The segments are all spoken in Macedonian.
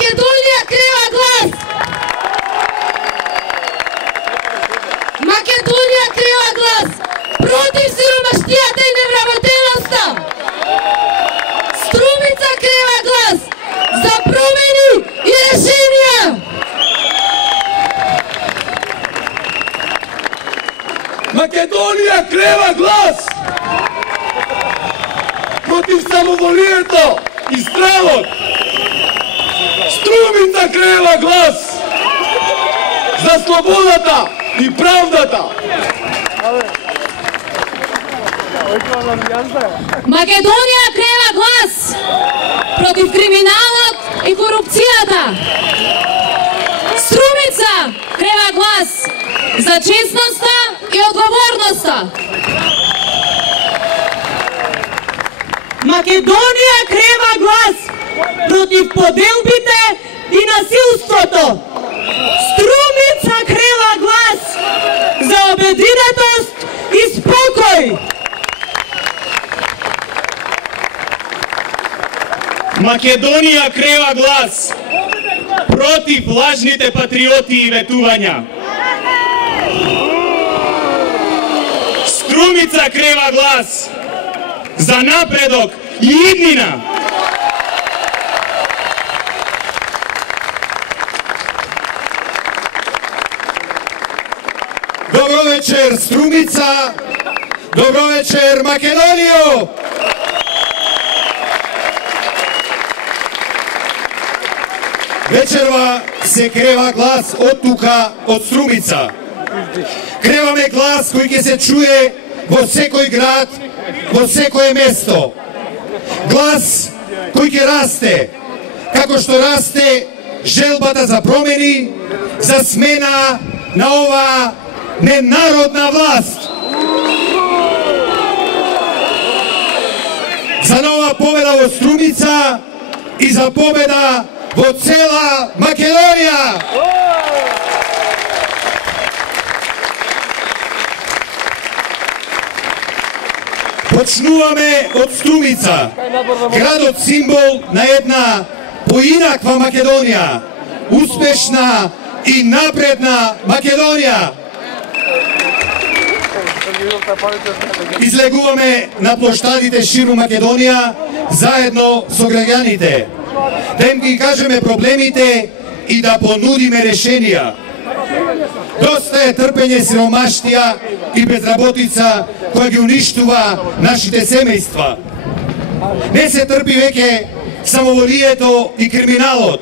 Македонија крива глас! Македонија крива глас против сиромаштијата и невработеноста! Струмица крива глас за промени и решенија! Македонија крива глас против самоволието и стравот! Струмица крива глас за слободата и правдата! Македонија крива глас против криминалот и корупцијата! Струмица крива глас за честноста и одговорноста! Македонија крива глас против поделбите и насилството! Струмица крива глас за обединетост и спокој! Македонија крива глас против лажните патриоти и ветувања. Струмица крива глас за напредок и иднина. Добро вечер, Струмица! Добро вечер, Македонијо! Вечерва се крева глас од тука, од Струмица. Креваме глас кој ќе се чуе во секој град, во секое место. Глас кој ќе расте, како што расте желбата за промени, за смена на ова ненародна власт. За нова победа во Струмица и за победа во цела Македонија! Почнуваме од Струмица, градот символ на една поинаква Македонија, успешна и напредна Македонија. Излегуваме на плоштадите ширум Македонија заедно со граѓаните, да им ги кажеме проблемите и да понудиме решенија. Доста е трпење, сиромаштија и безработица која ги уништува нашите семејства. Не се трпи веќе самоволието и криминалот.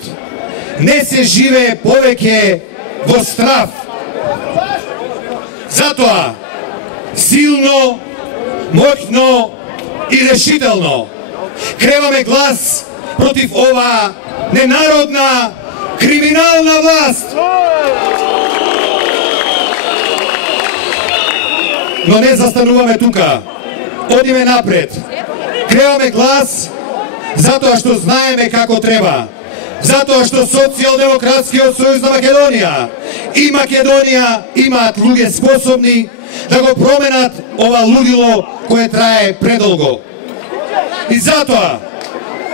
Не се живее повеќе во страв. Затоа, силно, моќно и решително креваме глас против ова ненародна криминална власт. Но не застануваме тука. Одиме напред. Креваме глас затоа што знаеме како треба. Затоа што Социјалдемократскиот сојуз на Македонија и Македонија имаат луѓе способни да го променат ова лудило кое трае предолго. И затоа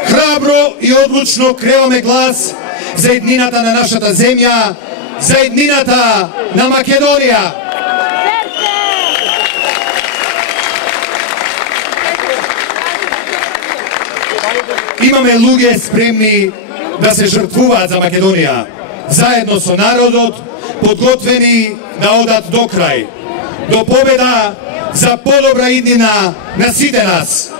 храбро и одлучно креваме глас за еднината на нашата земја, за еднината на Македонија. Имаме луѓе спремни да се жртвуваат за Македонија, заедно со народот, подготвени да одат до крај, до победа за подобра иднина на сите нас.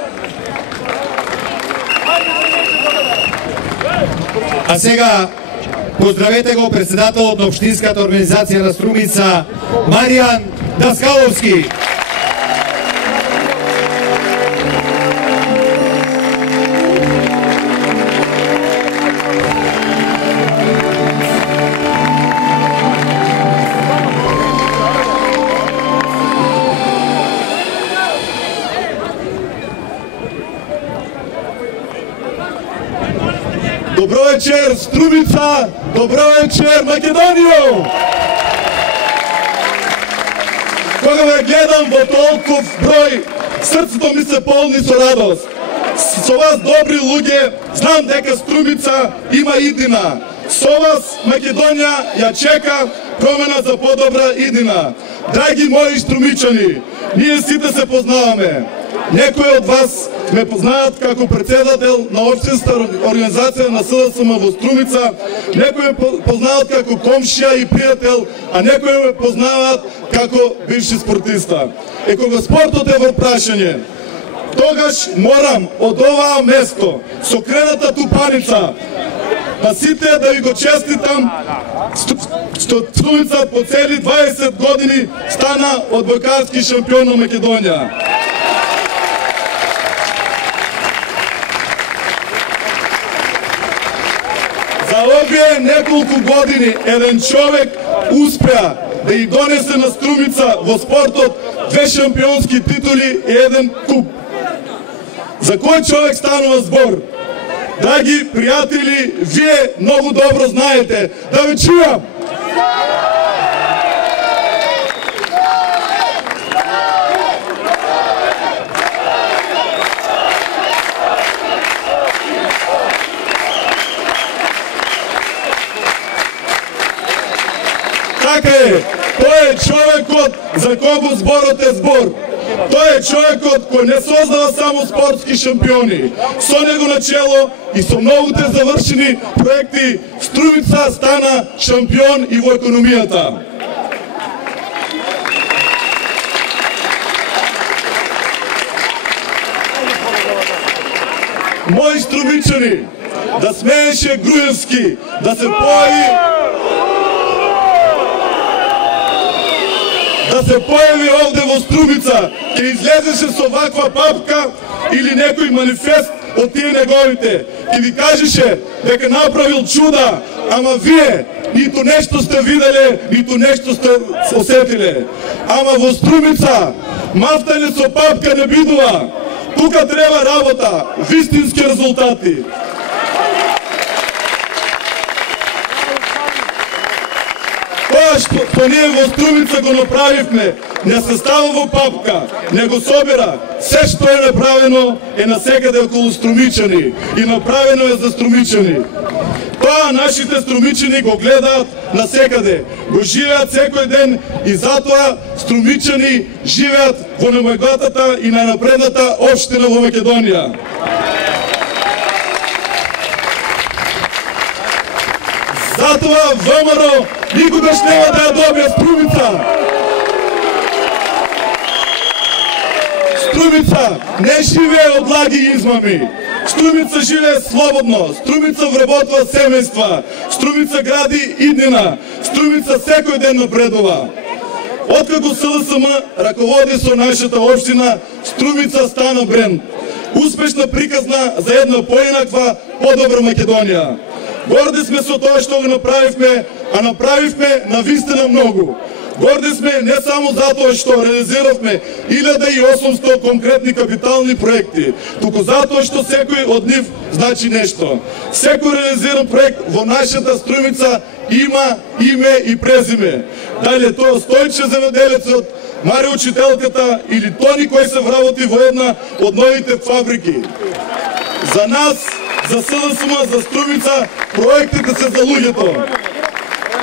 А сега поздравете го председателот на Општинската организација на Струмица, Маријан Даскаловски. Добро вечер, Струмица! Добро вечер, Македонијо! Кога ве гледам во толков број, срцето ми се полни со радост. Со вас, добри луѓе, знам дека Струмица има иднина. Со вас Македонија ја чека промена за подобра иднина. Драги мои струмичани, ние сите се познаваме. Некои од вас ме познаат како председател на општинска организација на СДСМ во Струмица, некои ме познаат како комшија и пријател, а некои ме познаваат како бивши спортиста. И кога спортот е во прашање, тогаш морам од оваа место со крената тупаница на сите да ви го честитам што Струмица по цели 20 години стана одбојкарски шампион на Македонија. За овие неколку години еден човек успеа да и донесе на Струмица во спортот 2 шампионски титули и 1 куп. За кој човек станува збор? Драги пријатели, вие многу добро знаете. Да ви чујам! Така е, тој е човекот за кого зборот е збор. Тој е човекот кој не создава само спортски шампиони. Со него начело и со многуте завршени проекти Струмица стана шампион и во економијата. Мои струмичани, да смееше Груевски, да се појави овде во Струмица, ќе излезеше со ваква папка или некој манифест од тие неговите и ви кажеше дека направил чуда, ама вие ниту нешто сте виделе, ниту нешто сте осетиле. Ама во Струмица мафтање со папка не бидува. Тука треба работа, вистински резултати. Тоа што ние во Струмица го направивме, не се става во папка, не го собира. Се што е направено е насекаде околу струмичани и направено е за струмичани. Тоа нашите струмичани го гледаат насекаде, го живеат секој ден и затоа струмичани живеат во најбогатата и најнапредната општина во Македонија. Затоа ВМРО никогаш нема да ја добие Струмица. Струмица не живее од лаги и измами. Струмица живее слободно. Струмица вработва семејства. Струмица гради иднина. Струмица секој ден напредува. Откако СДСМ раководи со нашата општина, Струмица стана бренд. Успешна приказна за една поинаква, подобра Македонија. Горди сме со тоа што го направивме, а направивме навистина многу. Горди сме не само затоа што реализиравме 1800 конкретни капитални проекти, туку затоа што секој од нив значи нешто. Секој реализиран проект во нашата Струмица има име и презиме. Дали тоа Стојче земјоделецот, Мари учителката или Тони кој се вработи во една од новите фабрики. За нас, за СДСМ, за Струмица, проектите се за луѓето.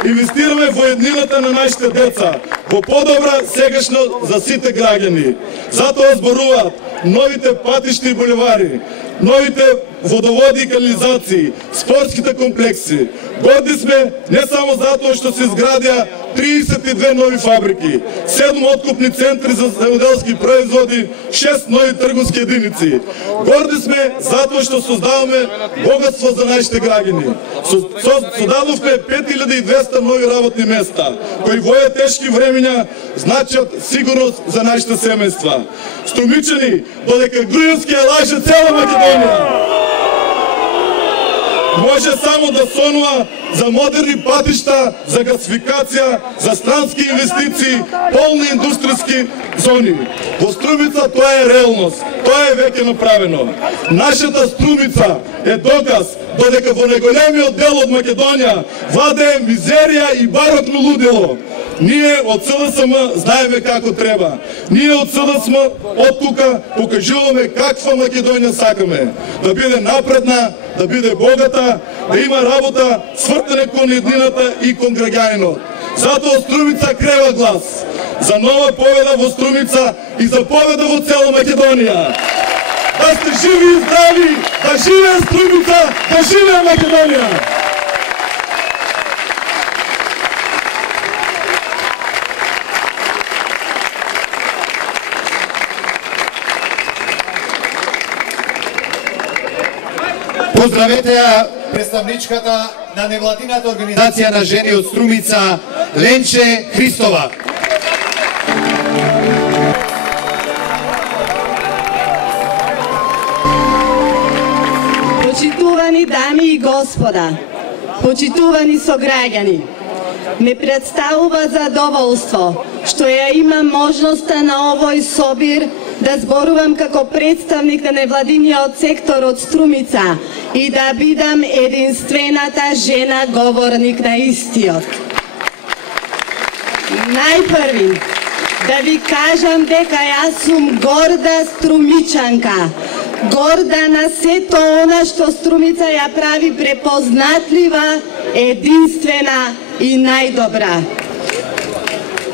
Инвестираме во еднината на нашите деца, во подобра сегашно за сите граѓани. Затоа зборуваат новите патишти и булевари, новите водоводи и канализации, спортските комплекси. Горди сме не само затоа што се изградија 32 нови фабрики, 7 откупни центри за земјоделски производи, 6 нови трговски единици. Горди сме затоа што создаваме богатство за нашите граѓани. Создадовме 5200 нови работни места, кои во овие тешки времења значат сигурност за нашите семејства. Струмичани, додека Груевски ја лаже цела Македонија, може само да сонува за модерни патишта, за гасификација, за странски инвестиции, полни индустријски зони. Во Струмица тоа е реалност, тоа е веќе направено. Нашата Струмица е доказ додека во најголемиот дел од Македонија владее мизерија и барокно лудело. Ние од СДСМ знаеме како треба. Ние од СДСМ од тука покажуваме каква Македонија сакаме. Да биде напредна, да биде богата, да има работа, свртене кон еднината и кон граѓанинот. Затоа Струмица крева глас за нова победа во Струмица и за победа во цела Македонија. Да сте живи и здрави, да живее Струмица, да живее Македонија! Поздравете ја представничката на невладината организација на жени од Струмица, Ленче Христова. Почитувани дами и господа, почитувани сограѓани, ме представува задоволство што ја имам можноста на овој собир да зборувам како представник на невладиниот сектор од Струмица и да бидам единствената жена говорник на истиот. Најпрви, да ви кажам дека јас сум горда струмичанка, горда на сето она што Струмица ја прави препознатлива, единствена и најдобра.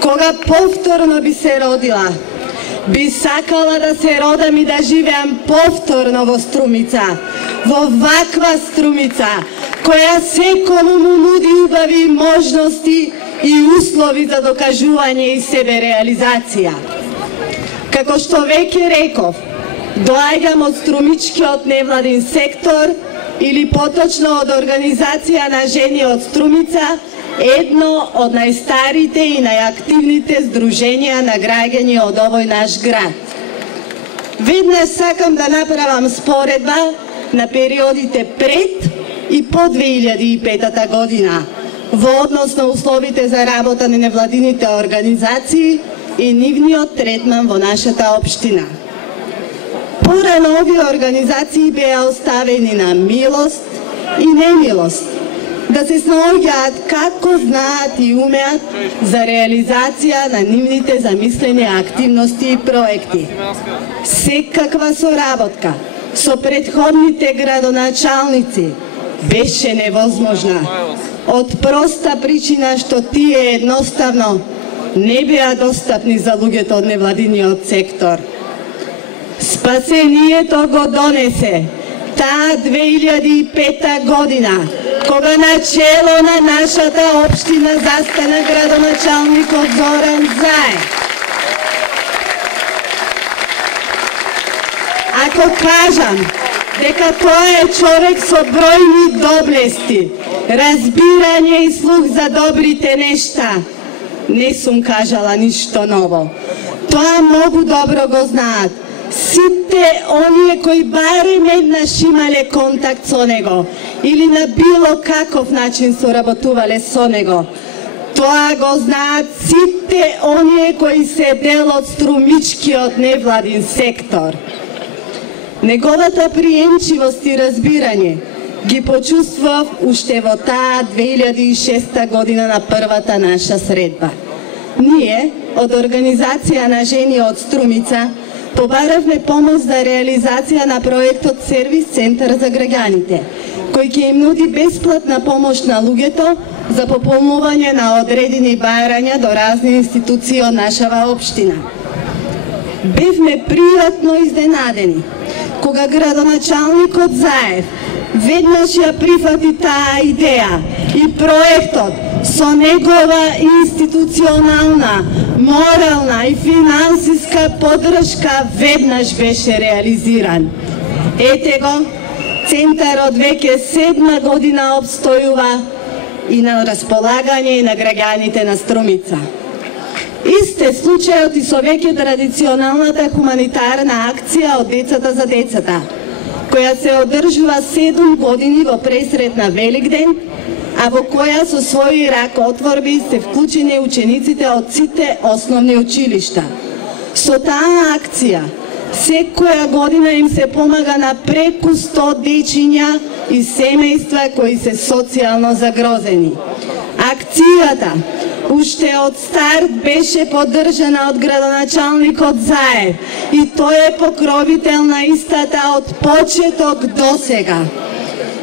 Кога повторно би се родила, би сакала да се родам и да живеам повторно во Струмица, во ваква Струмица, која секому му нуди убави можности и услови за докажување и себереализација. Како што веќе реков, доаѓам од струмичкиот невладин сектор или поточно од Организација на жени од Струмица, едно од најстарите и најактивните здруженија на граѓани од овој наш град. Веднаш сакам да направам споредба на периодите пред и по 2005 година во однос на условите за работа на невладините организации и нивниот третман во нашата општина. Порано овие организации беа оставени на милост и немилост, да се снаоѓаат како знаат и умеат за реализација на нивните замислени активности и проекти. Секаква соработка со претходните градоначалници беше невозможна, од проста причина што тие едноставно не беа достапни за луѓето од невладиниот сектор. Спасението го донесе таа 2005 година, кога на чело на нашата општина застана градоначалникот Зоран Заев. Ако кажам дека тоа е човек со бројни доблести, разбирање и слух за добрите нешта, не сум кажала ништо ново. Тоа многу добро го знаат сите оние кои барем еднаш имале контакт со него или на било каков начин соработувале со него. Тоа го знаат сите оние кои се дел од струмичкиот невладин сектор. Неговата приемчивост и разбирање ги почувствував уште во таа 2006 година на првата наша средба. Ние, од Организација на жени од Струмица, побаравме помош за реализација на проектот Сервис центар за граѓаните, кој ќе им нуди бесплатна помош на луѓето за пополнување на одредени барања до разни институции од нашава општина. Бевме пријатно изненадени кога градоначалникот Заев веднаш ја прифати таа идеја и проектот со негова институционална, морална и финансиска поддршка веднаш беше реализиран. Ете го, центарот веќе 7 година обстојува и на располагање на граѓаните на Струмица. Исте случајот и со веќе традиционалната хуманитарна акција од децата за децата, која се одржува 7 години во пресред на Великден, а во која со своји ракотворби се вклучени учениците од сите основни училишта. Со таа акција, секоја година им се помага на преку 100 дечиња и семејства кои се социјално загрозени. Акцијата Уште од старт беше поддржана од градоначалникот Заев и тој е покровител на истата од почеток до сега.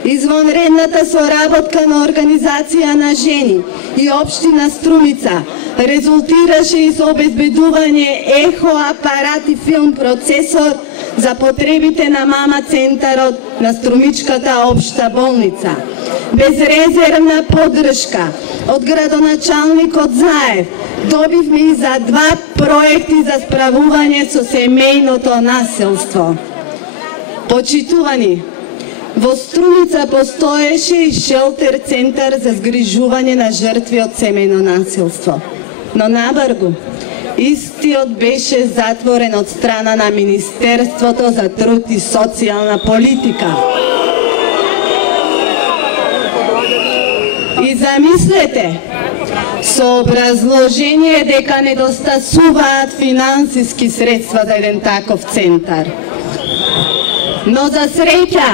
Извонредната соработка на Организација на жени и Општина Струмица резултираше из обезбедување ехо апарат и филм процесор за потребите на мама центарот на Струмичката општа болница. Безрезервна поддршка од градоначалникот Заев добивме и за 2 проекти за справување со семејното насилство. Почитувани, во Струмица постоеше и шелтер центар за згрижување на жртви од семејно насилство. Но набргу, истиот беше затворен од страна на Министерството за труд и социјална политика. И замислете, со образложение дека недостасуваат финансиски средства за еден таков центар. Но за среќа,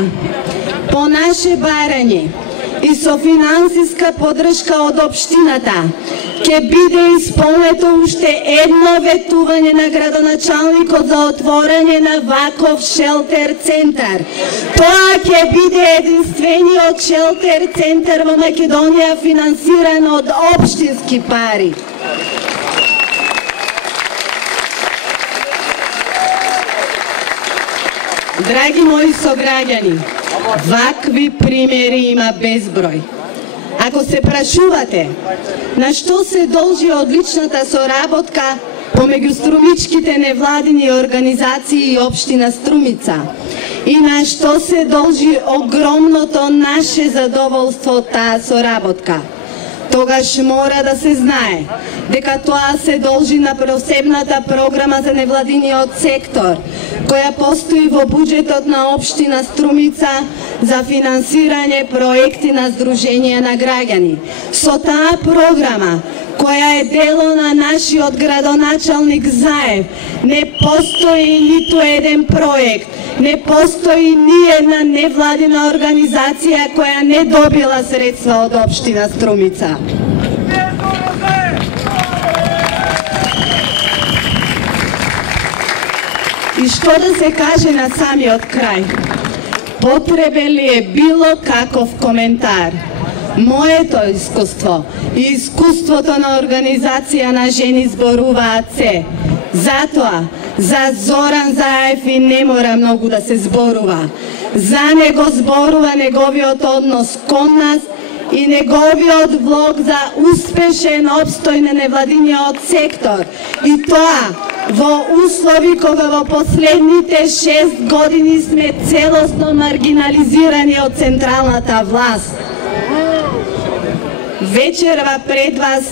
по наше барање и со финансиска поддршка од општината, ќе биде исполнето уште едно ветување на градоначалникот за отворање на ваков шелтер центар. Тоа ќе биде единствениот шелтер центар во Македонија финансиран од општински пари. Драги мои сограѓани, вакви примери има безброј. Ако се прашувате на што се должи одличната соработка помеѓу струмичките невладини организации и општина Струмица и на што се должи огромното наше задоволство од таа соработка, тогаш мора да се знае дека тоа се должи на посебната програма за невладиниот сектор, која постои во буџетот на општина Струмица за финансирање проекти на Сдруженија на граѓани. Со таа програма, која е дело на нашиот градоначалник Заев, не постои ниту еден проект, не постои ни една невладина организација која не добила средства од општина Струмица. И што да се каже на самиот крај? Потребен ли е било каков коментар? Моето искуство и искуството на Организација на жени зборуваат се. Затоа, за Зоран Заев и не мора многу да се зборува. За него зборува неговиот однос кон нас и неговиот влог за успешен обстој на невладиниот сектор. И тоа во услови кога во последните 6 години сме целосно маргинализирани од централната власт. Вечерва пред вас,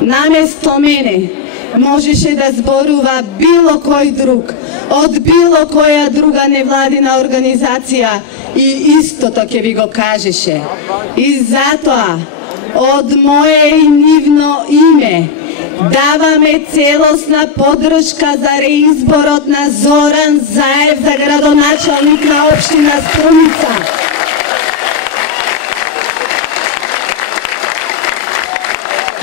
наместо мене, можеше да зборува било кој друг, од било која друга невладина организација и истото ќе ви го кажеше. И затоа, од мое и нивно име, даваме целосна поддршка за реизборот на Зоран Заев за градоначалник на општина Струмица.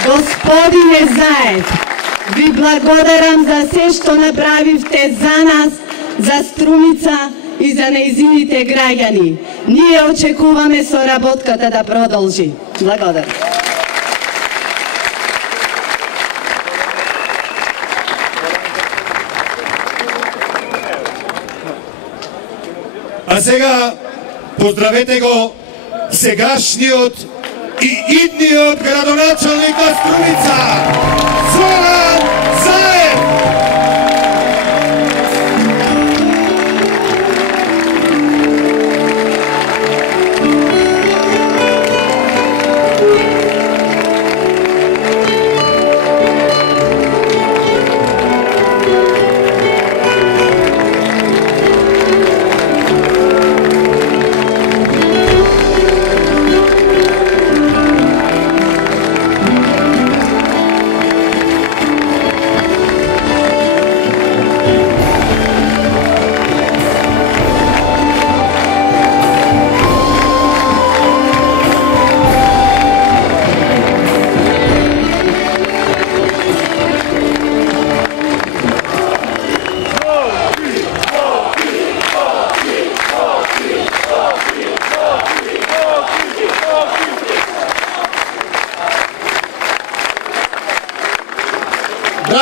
Господине Заев, ви благодарам за се што направивте за нас, за Струмица и за нејзините граѓани. Ние очекуваме соработката да продолжи. Благодарам. А сега поздравете го сегашниот и идниот градоначалник на Струмица, Зоран Заев!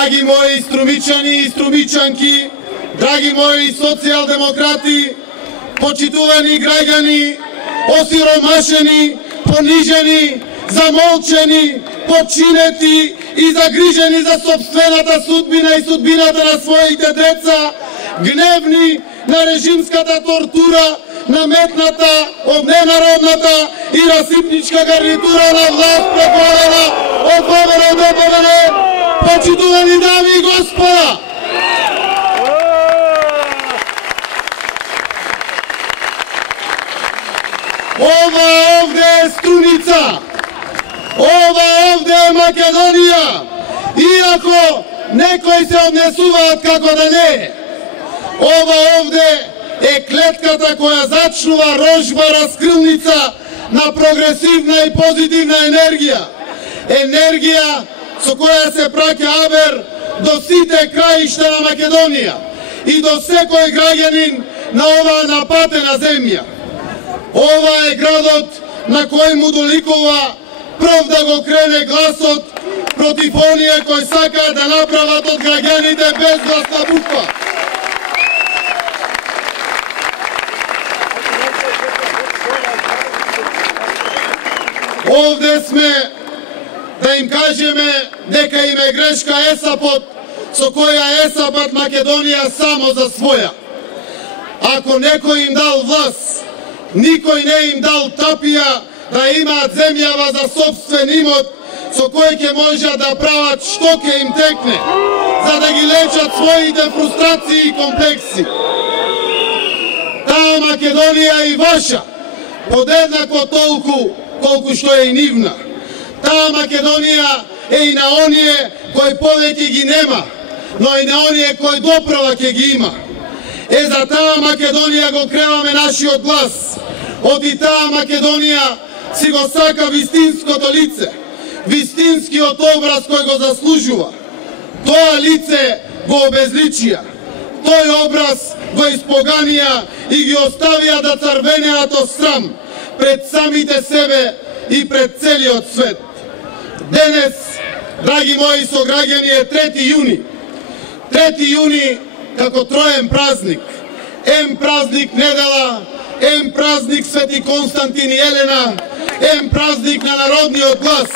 Драги мои струмичани и струмичанки, драги мои социјалдемократи, почитувани граѓани, осиромашени, понижени, замолчени, починети и загрижени за собствената судбина и судбината на своите деца, гневни на режимската тортура, наметната од ненародната и расипничка гарнитура на власт предводена од ВМРО ДПМН, почитувани дами и господа! Ова овде е Струница, ова овде е Македонија, иако некои се однесуваат како да не е. Ова овде е клетката која зачнува рожба раскрилница на прогресивна и позитивна енергија. Енергија со која се праќа Абер до сите краишта на Македонија и до секој граѓанин на оваа напатена земја. Ова е градот на кој му доликува прв да го крене гласот против оние кои сакаат да направат од граѓаните безгласна буква. Овде сме да им кажеме дека им е грешка ЕСАПот, со која ЕСАПот Македонија само за своја. Ако некој им дал власт, никој не им дал тапија да имаат земјава за собствен имот, со кој ќе можат да прават што ќе им текне, за да ги лечат своите фрустрации и комплекси. Таа Македонија и ваша, подеднакво толку колку што е и нивна. Таа Македонија е и на оние кои повеќе ги нема, но и на оние кои доправа ќе ги има. Е за таа Македонија го креваме нашиот глас. Од и таа Македонија си го сака вистинското лице, вистинскиот образ кој го заслужува. Тоа лице го обезличија, тој образ го испоганија и ги оставија да црвенеат од срам пред самите себе и пред целиот свет. Денес, драги мои сограѓани, е 3 јуни. 3 јуни како троен празник. Ем празник недела, ем празник Свети Константин и Елена, ем празник на народниот глас.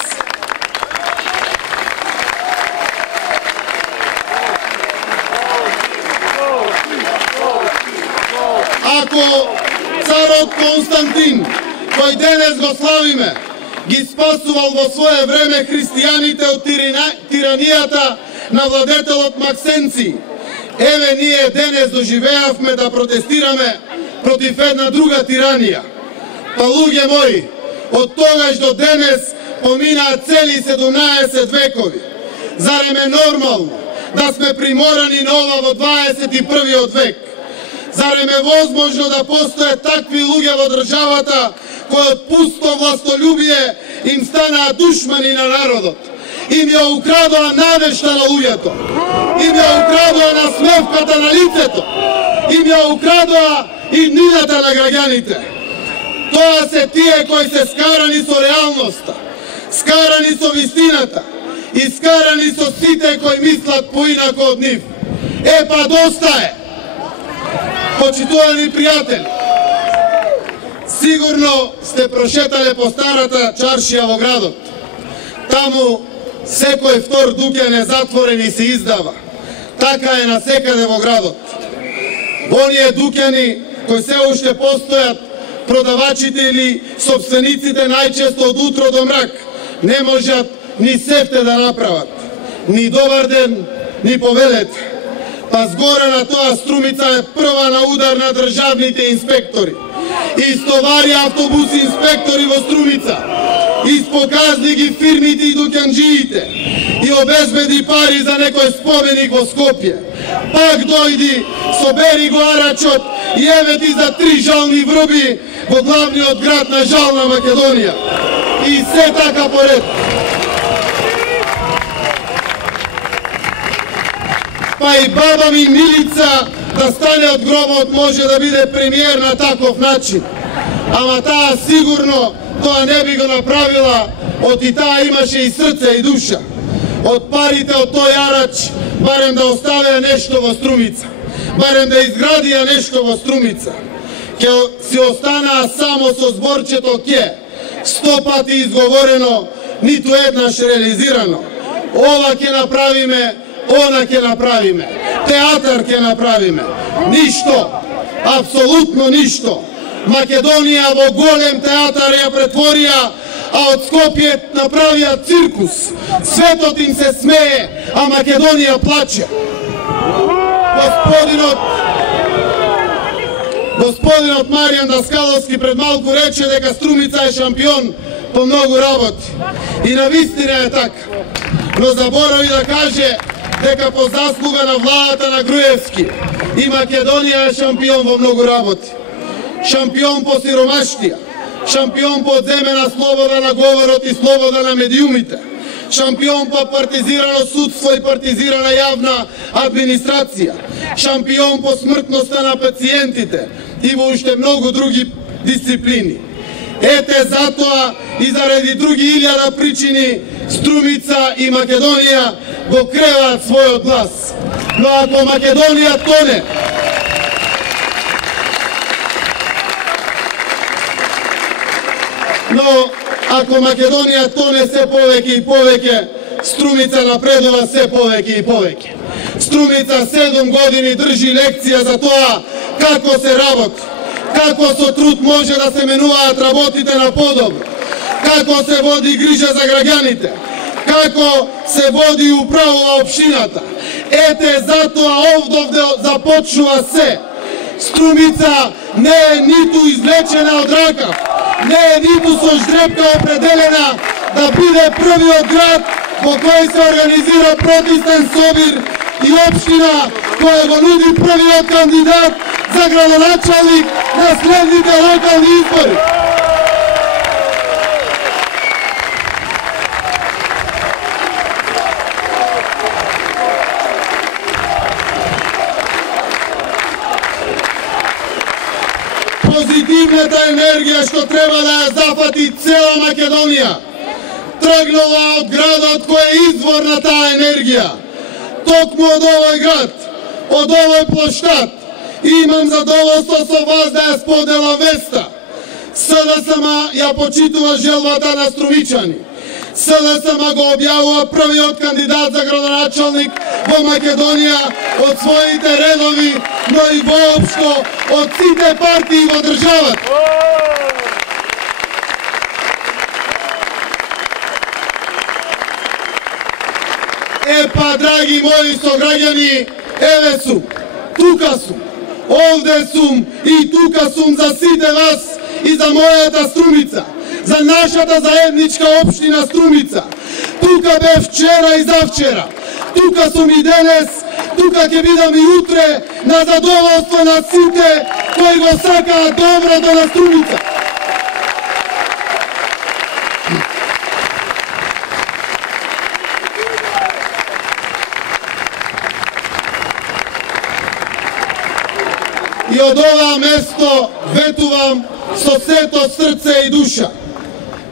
Ако царот Константин, кој денес го славиме, ги спасувал во свое време христијаните од тиранијата на владетелот Максенци, еве ние денес доживеавме да протестираме против една друга тиранија. Па луѓе мои, од тогаш до денес поминаа цели 17 векови. Зарем е нормално да сме приморани на ова во 21. век? Зарем е возможно да постојат такви луѓе во државата кои од пусто властолюбие им станаа душмани на народот? Им ја украдоа надежта на луѓето, им ја украдоа насмевката на лицето, им ја украдоа иднината на граѓаните. Тоа се тие кои се скарани со реалноста, скарани со вистината и скарани со сите кои мислат поинако од нив. Па доста е! Почитувани пријатели, сигурно сте прошетале по старата чаршија во градот. Таму секој втор дуќан е затворен и се издава. Така е насекаде во градот. Во оние дуќани кои се уште постојат, продавачите или собствениците најчесто од утро до мрак не можат ни сефте да направат, ни добар ден, ни повелет. Па згоре на тоа Струмица е прва на удар на државните инспектори. Истовари автобуси инспектори во Струмица, испоказни ги фирмите и дуќанџиите и обезбеди пари за некој споменик во Скопје. Пак дојди, собери го арачот и еве ти за 3 жални врби во главниот град на жална Македонија. И се така поред. Па и баба ми Милица да стане од гробот може да биде премиер на таков начин. Ама таа сигурно тоа не би го направила, од и таа имаше и срце и душа. Од парите од тој арач барем да оставеа нешто во Струмица, барем да изградија нешто во Струмица. Ке си останаа само со зборчето ке, 100 пати изговорено, ниту еднаш реализирано. Ова ќе направиме, она ќе направиме, театар ќе направиме. Ништо, апсолутно ништо. Македонија во голем театар ја претворија, а од Скопје направија циркус. Светот им се смее, а Македонија плаче. Господинот Маријан Даскаловски пред малку рече дека Струмица е шампион по многу работи. И навистина е така. Но заборави да каже дека по заслуга на владата на Груевски и Македонија е шампион во многу работи. Шампион по сиромаштија, шампион по одземена слобода на говорот и слобода на медиумите, шампион по партизирано судство и партизирана јавна администрација, шампион по смртноста на пациентите и во уште многу други дисциплини. Ете затоа и заради други 1000 причини Струмица и Македонија го креваат својот глас. Но ако Македонија тоне, се повеќе и повеќе, Струмица напредува се повеќе и повеќе. Струмица 7 години држи лекција за тоа како се работи, како со труд може да се менуваат работите на подобро, како се води грижа за граѓаните, како се води управува општината. Ете затоа овде започнува се. Струмица не е ниту извлечена од ракав, не е ниту со ждрепка определена да биде првиот град во кој се организира протестен собир и општина која го нуди првиот кандидат за градоначалник на следните локални избори. Позитивната енергија што треба да ја зафати цела Македонија тргнала од градот кој е извор на таа енергија. Токму од овој град, од овој плоштад, имам задоволство со вас да ја споделам веста. СДСМ ја почитува желбата на струмичани. СДСМ го објавува првиот кандидат за градоначалник во Македонија од своите редови, но и воопшто од сите партии во државата. Епа, драги мои сограѓани, еве сум, тука сум, овде сум и тука сум за сите вас и за мојата Струмица, за нашата заедничка општина Струмица. Тука бев вчера и завчера, тука сум и денес, тука ќе бидам и утре на задоволство на сите кои го сакаат доброто на Струмица. И од ова место ветувам со сето срце и душа.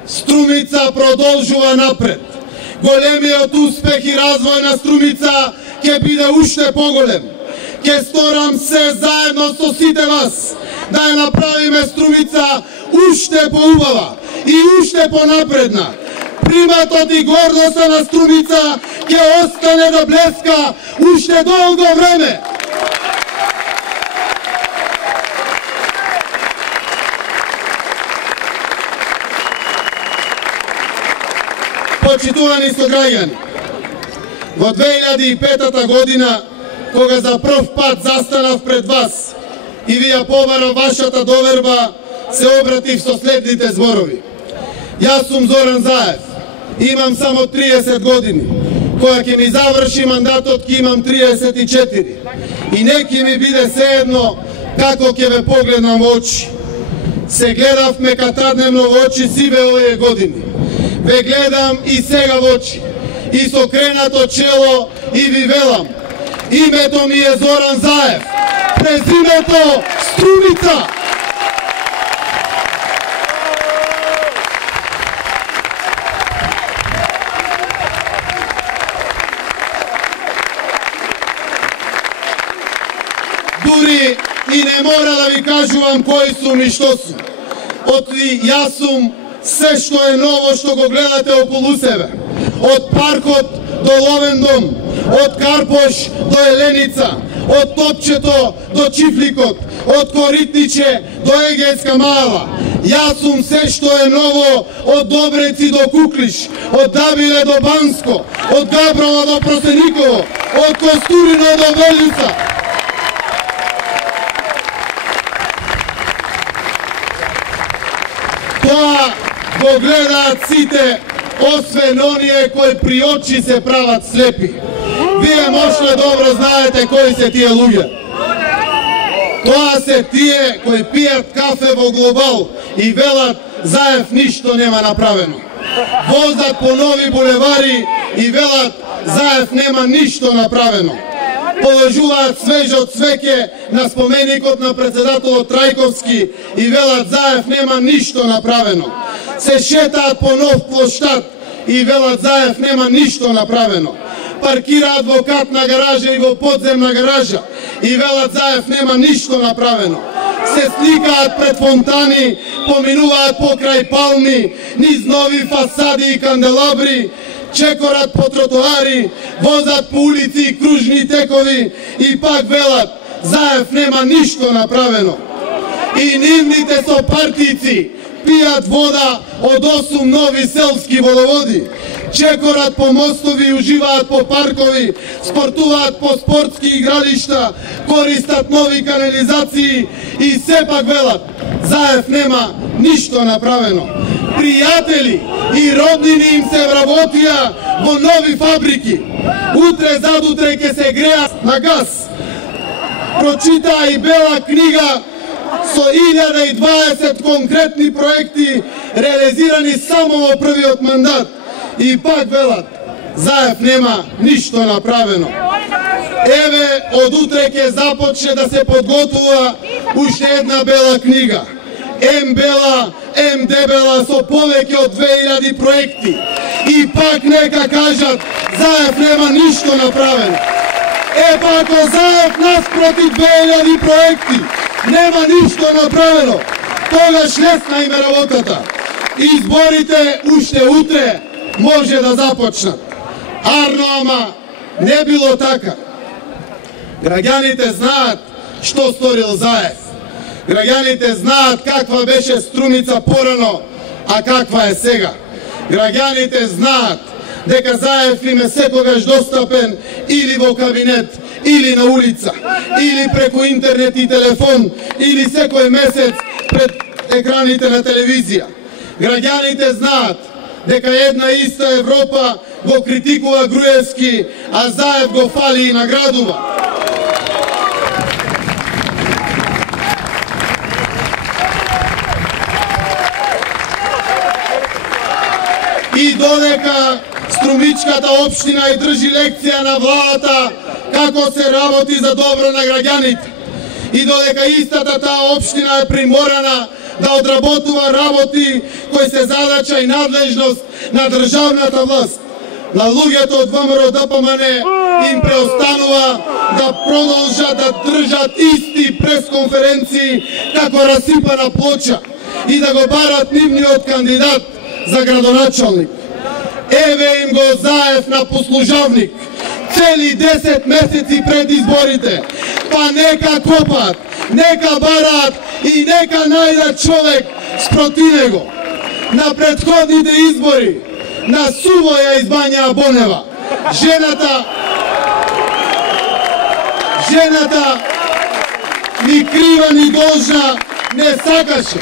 Струмица продолжува напред. Големиот успех и развој на Струмица ќе биде уште поголем. Ќе сторам се заедно со сите вас да ја направиме Струмица уште поубава и уште понапредна. Приматот и гордоста на Струмица ќе остане да блеска уште долго време. Почитувани сограѓани, во 2005 година, кога за прв пат застанав пред вас и ви ја побарав вашата доверба, се обратив со следните зборови. Јас сум Зоран Заев, имам само 30 години, кога ќе ми заврши мандатот ќе имам 34. И не ќе ми биде sejedno како ќе ве погледнам во очи. Се гледавме катадневно во очи сиве овие години. Ве гледам и сега во очи, и со кренато чело и ви велам. Името ми е Зоран Заев, презимето Струмица. кажувам кои сум и што сум. Јас сум се што е ново што го гледате околу себе. Од паркот до Ловен дом, од Карпош до Еленица, од Топчето до Чифликот, од Коритниче до Егејска мала. Јас сум се што е ново од Добреци до Куклиш, од Дабиле до Банско, од Габрова до Просениково, од Костурино до Велјуца. Тоа го гледаат сите, освен оние кои при очи се прават слепи. Вие можете добро знаете кои се тие луѓе. Тоа се тие кои пијат кафе во Глобал и велат Заев ништо нема направено. Возат по нови булевари и велат Заев нема ништо направено. Положуваат свежо цвеќе на споменикот на председателот Трајковски и велат Заев нема ништо направено. Се шетаат по нов плоштад и велат Заев нема ништо направено. Паркираат во катна гаража и во подземна гаража и велат Заев нема ништо направено. Се сликаат пред фонтани, поминуваат покрај палми, низ нови фасади и канделабри, чекорат по тротоари, возат по улици и кружни текови и пак велат Заев нема ништо направено. И нивните сопартици пијат вода од 8 нови селски водоводи, чекорат по мостови, уживаат по паркови, спортуваат по спортски игралишта, користат нови канализации и сепак велат Заев нема ништо направено. Пријатели и роднини им се вработија во нови фабрики. Утре задутре ќе се греат на газ. Прочитаа и бела книга со 1020 конкретни проекти реализирани само во првиот мандат. И пак велат Заев нема ништо направено. Еве, од утре ќе започне да се подготвува уште една бела книга. Бела, дебела, со повеќе од 2000 проекти. И пак нека кажат Заев нема ништо направено. Па ако Заев наспроти 2000 проекти нема ништо направено, тогаш лесна им е работата. Изборите уште утре може да започнат. Арно, ама не било така. Граѓаните знаат што сторил Заев. Граѓаните знаат каква беше Струмица порано, а каква е сега. Граѓаните знаат дека Заев им е секогаш достапен или во кабинет, или на улица, или преку интернет и телефон, или секој месец пред екраните на телевизија. Граѓаните знаат дека една иста Европа го критикува Груевски, а Заев го фали и наградува. И додека Струмичката општина и држи лекција на владата како се работи за добро на граѓаните, и додека истата таа општина е приморана да одработува работи кои се задача и надлежност на државната власт, на луѓето од ВМРО ДПМН им преостанува да продолжат да држат исти пресконференции како расипана плоча и да го барат нивниот кандидат за градоначалник. Еве им го Заев на послужавник, цели 10 месеци пред изборите, па нека копат, нека барат и нека најдат човек спроти него. На претходните избори на суво ја избањаа Бонева. Жената ни крива ни должна не сакаше,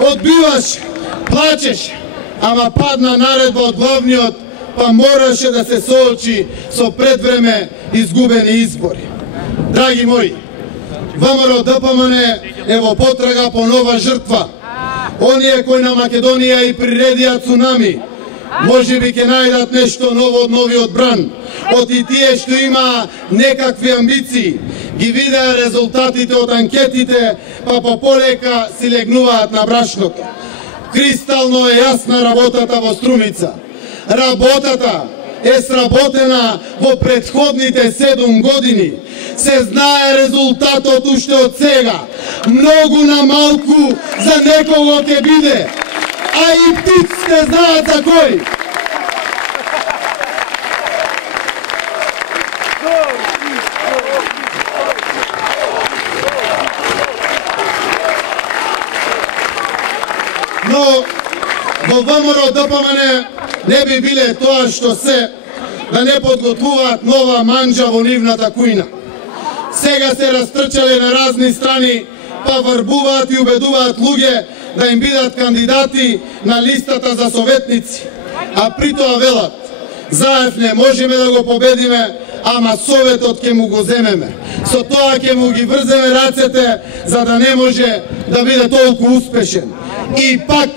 одбиваше, плачеше, ама падна наредба од главниот, па мораше да се соочи со предвреме изгубени избори. Драги мои, ВМРО ДПМН е во потрага по нова жртва. Оние кои на Македонија и приредија цунами, може би ќе најдат нешто ново од новиот бран. Од и тие што има некакви амбиции, ги видеа резултатите од анкетите, па полека си легнуваат на брашното. Кристално е јасна работата во Струмица. Работата е сработена во претходните 7 години. се знае резултатот уште од сега. Многу на малку за некого ќе биде, а и птиците знаат за кој. Но во ВМРО-ДПМН не би биле тоа што се да не подготвуваат нова манџа во нивната кујна. Сега се растрчале на разни страни, па врбуваат и убедуваат луѓе да им бидат кандидати на листата за советници. А при тоа велат, заев не можеме да го победиме, ама советот ќе му го земеме. Со тоа ќе му ги врземе рацете, за да не може да биде толку успешен. И пак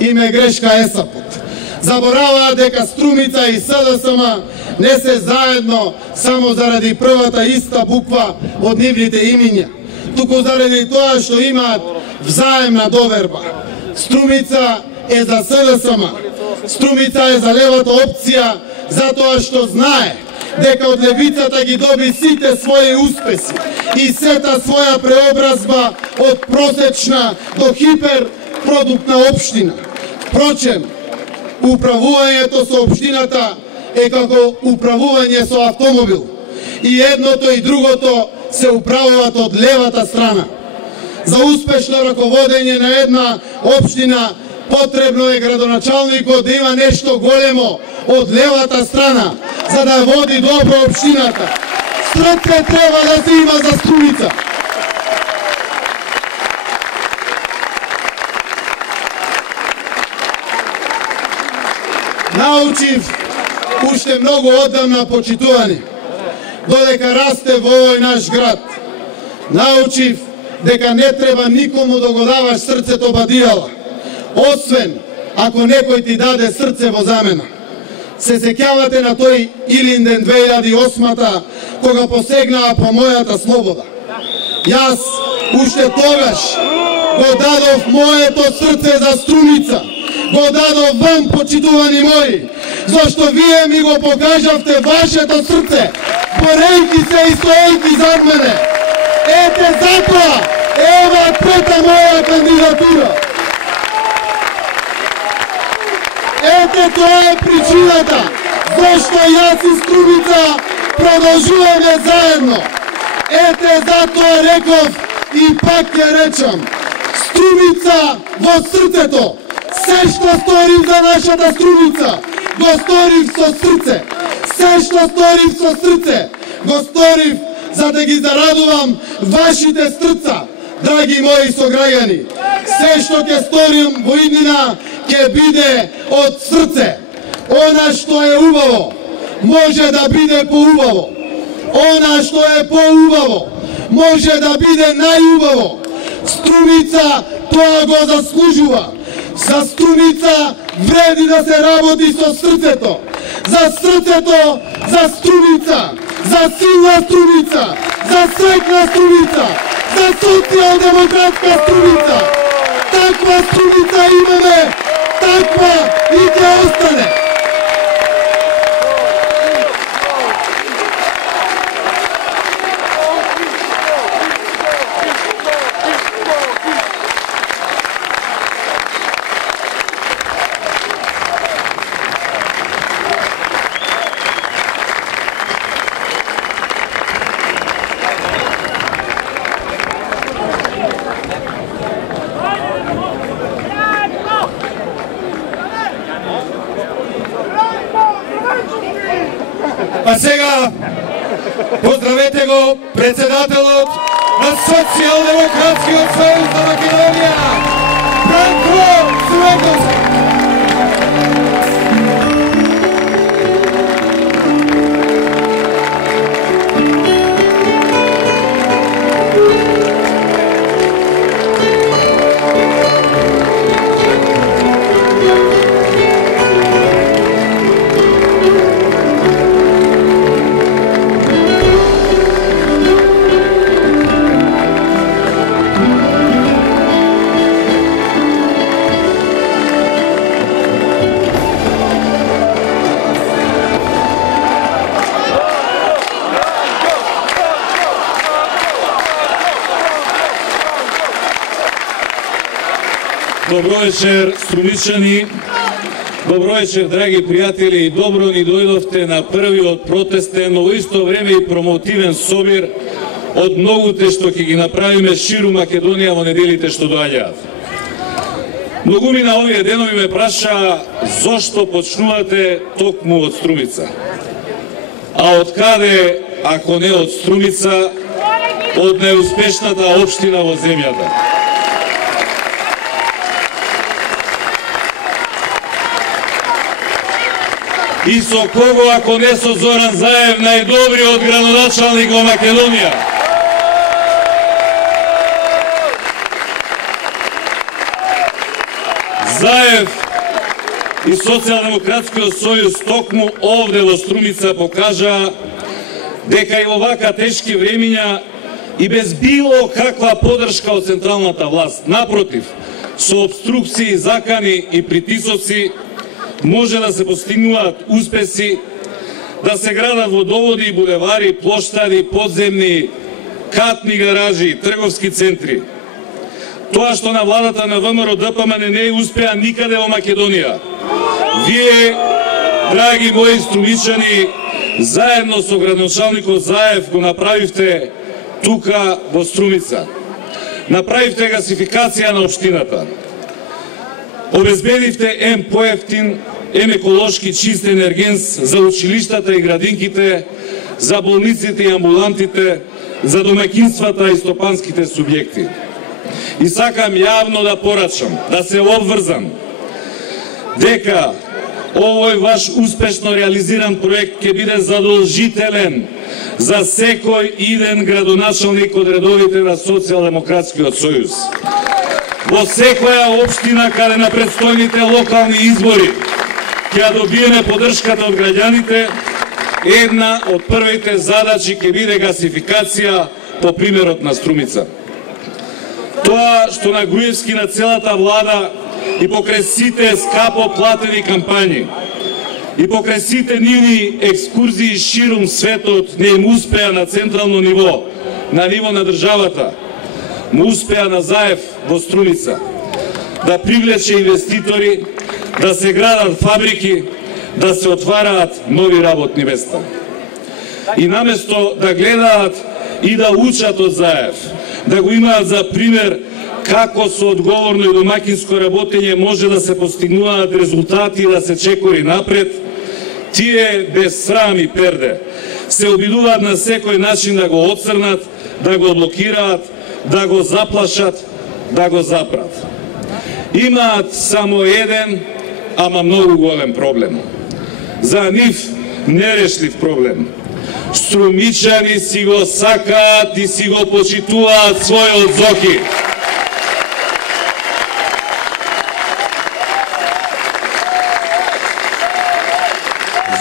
им е грешка ЕСАПот. Забораваат дека Струмица и СДСМ не се заедно само заради првата иста буква од нивните имиња, туку заради тоа што имаат взаемна доверба. Струмица е за СДСМ, Струмица е за левата опција, затоа што знае дека од левицата ги доби сите своји успеси и сета своја преобразба од просечна до хипер продуктна општина. Впрочем, управувањето со општината е како управување со автомобил. И едното и другото се управуваат од левата страна. За успешно раководење на една општина потребно е градоначалникот да има нешто големо од левата страна, за да води добро општината. Срце треба да се има за Струмица. Научив уште многу одамна, почитувани, додека расте во овој наш град. Научив дека не треба никому да го даваш срцето бадијала, освен ако некој ти даде срце во замена. Се сеќавате на тој Илинден 2008-та, кога посегнаа по мојата слобода. Јас уште тогаш го дадов моето срце за Струмица, го дадов вам, почитувани мои, зашто вие ми го покажавте вашето срце, борејки се и стоејки зад мене. Ете затоа, ева трета моја кандидатура. Ете тоа е причината зашто јас и Струмица продолжуваме заедно. Ете затоа реков и пак ќе речам, Струмица во срцето. Се што сторив за нашата Струмица, го сторив со срце. Се што сторив со срце, го сторив за да ги зарадувам вашите срца, драги мои сограѓани. Се што ќе сторим во иднина ќе биде од срце. Она што е убаво може да биде поубаво. Она што е поубаво може да биде најубаво. Струмица тоа го заслужува. За Струмица вреди да се работи со срцето. За срцето, за Струмица, за силна Струмица, за среќна Струмица, за социјалдемократска Струмица. Таква Струмица имаме, таква и ќе остане. А сега поздравете го председателот на Социјалдемократскиот сојуз на Македонија, Бранко Цветковски. Добро вечер, струмичани. Добро вечер, драги пријатели, и добро ни дојдовте на првиот протестен, но во исто време и промотивен собир од многуте што ќе ги направиме ширу Македонија во неделите што доаѓаат. Многуми на овие денови ме праша зошто почнувате токму од Струмица. А од каде, ако не од Струмица, од најуспешната општина во земјата? И со кого, ако не со Зоран Заев, најдобриот градоначалник во Македонија? Заев и Социјалдемократскиот сојуз токму овде во Струмица покажа дека и во вака тешки времиња и без било каква поддршка од централната власт, напротив, со обструкции, закани и притисоци, може да се постигнуваат успеси, да се градат водоводи, булевари, плоштади, подземни, катни гаражи, трговски центри. Тоа што на владата на ВМРО ДПМН не успеа никаде во Македонија. Вие, драги мои струмичани, заедно со градоначалникот Заев го направивте тука во Струмица. Направивте гасификација на општината. Обезбедивте ем поевтин, ем еколошки чист енергенс за училиштата и градинките, за болниците и амбулантите, за домаќинствата и стопанските субјекти. И сакам јавно да порачам, да се обврзам, дека овој ваш успешно реализиран проект ќе биде задолжителен за секој иден градоначалник од редовите на Социјалдемократскиот сојуз. Во секоја општина каде на предстојните локални избори ќе добиеме поддршката од граѓаните, една од првите задачи ќе биде гасификација по примерот на Струмица. Тоа што на Груевски на целата влада и покрај сите скапо платени кампањи и покрај сите нивни екскурзии ширум светот не им успеа на централно ниво, на ниво на државата, му успеа на Заев во Струмица да привлече инвеститори, да се градат фабрики, да се отвараат нови работни места. И наместо да гледаат и да учат од Заев, да го имаат за пример како со одговорно и домакинско работење може да се постигнуваат резултати и да се чекори напред, тие без срам и перде се обидуваат на секој начин да го отцрнат, да го блокираат, да го заплашат, да го запрат. Имаат само еден, ама многу голем проблем. За нив нерешлив проблем. Струмичани си го сакаат и си го почитуваат својот Зоки.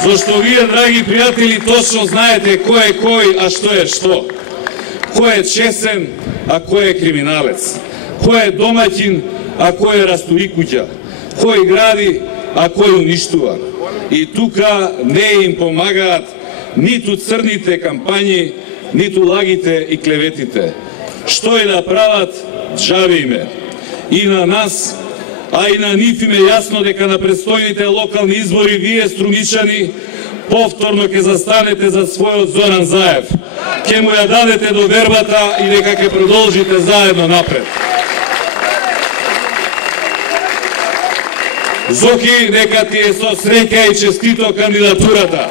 Зошто вие, драги пријатели, точно знаете кој е кој, а што е што. Кој е чесен, а кој е криминалец. Кој е домаќин, а кој е растури куќа. Кој гради, а кој уништува. И тука не им помагаат ниту црните кампањи, ниту лагите и клеветите. Што и да прават, џабе име. И на нас, а и на нив им е јасно дека на предстојните локални избори вие, струмичани, повторно ќе застанете за својот Зоран Заев. Ќе му ја дадете довербата и дека ќе продолжите заедно напред. Зоки, нека ти е со среќа и честито кандидатурата.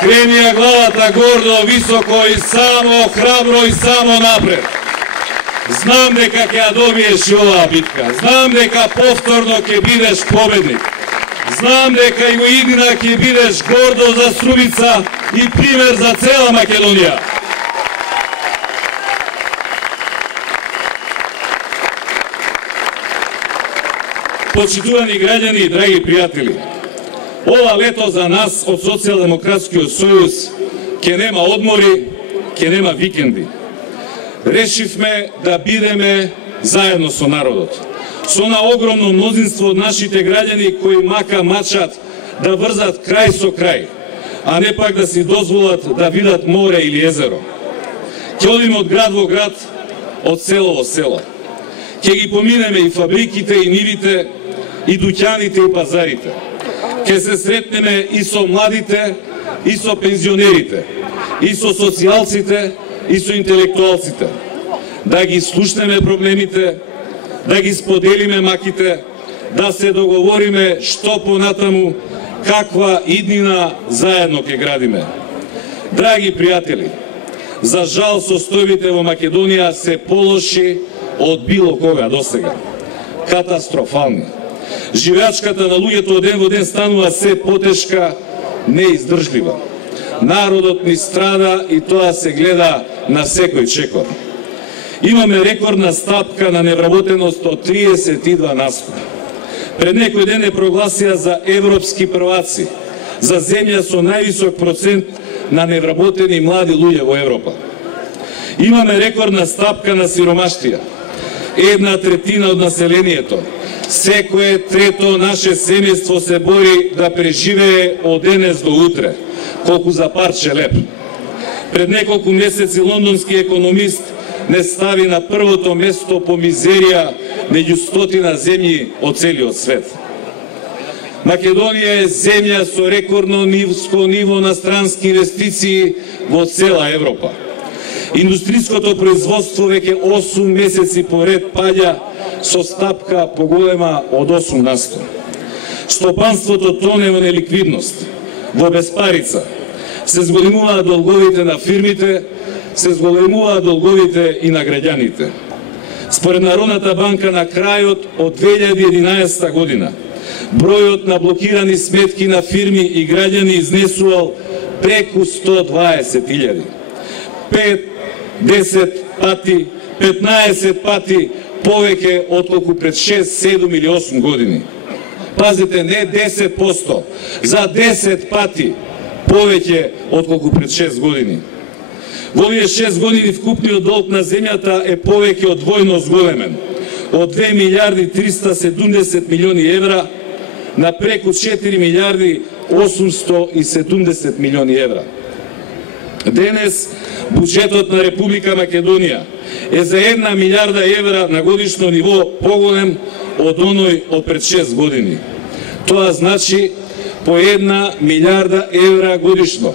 Крени ја главата гордо, високо и само храбро и само напред. Знам дека ќе ја добиеш и оваа битка. Знам дека повторно ќе бидеш победник. Знам дека и во иднина ќе бидеш гордо за Струмица и пример за цела Македонија. Почитувани граѓани и драги пријатели, ова лето за нас од Социјалдемократскиот сојуз ќе нема одмори, ќе нема викенди. Решивме да бидеме заедно со народот. Со на огромно мнозинство од нашите граѓани кои мачат да врзат крај со крај, а не пак да си дозволат да видат море или езеро. Ќе одиме од град во град, од село во село. Ќе ги поминеме и фабриките, и нивите, и дуќаните, и пазарите. Ќе се сретнеме и со младите, и со пензионерите, и со социјалците, и со интелектуалците. Да ги слушнеме проблемите, да ги споделиме маките, да се договориме што понатаму, каква иднина заедно ќе градиме. Драги пријатели, за жал состојбите во Македонија се полоши од било кога досега. Катастрофални. Живеачката на луѓето од ден во ден станува се потешка, неиздржлива. Народот ни страда и тоа се гледа на секој чекор. Имаме рекордна стапка на невработеност од 32%. Пред некој ден е прогласија за европски прваци, за земја со највисок процент на невработени млади луѓе во Европа. Имаме рекордна стапка на сиромаштија. 1/3 од населението, секое трето наше семејство се бори да преживее од денес до утре, колку за парче леп. Пред неколку месеци лондонски економист не стави на првото место по мизерија меѓу 100 земји од целиот свет. Македонија е земја со рекордно ниско ниво на странски инвестиции во цела Европа. Индустриското производство веќе 8 месеци поред паѓа со стапка поголема од 8%. Стопанството тоне во неликвидност, во безпарица. Се зголемуваат долговите на фирмите, се зголемуваат долговите и на граѓаните. Според Народната банка на крајот од 2011 година, бројот на блокирани сметки на фирми и граѓани изнесувал преку 120.000. 5-10 пати, 15 пати повеќе отколку пред 6, 7 или 8 години. Пазите, не 10%, за 10 пати повеќе отколку пред 6 години. Во овие 6 години вкупниот долг на земјата е повеќе од двојно зголемен, од 2 милиарди 370 милиони евра на преку 4 милиарди 870 милиони евра. Денес буџетот на Република Македонија е за 1 милиарда евра на годишно ниво поголем од оној од пред 6 години. Тоа значи по 1 милиарда евра годишно,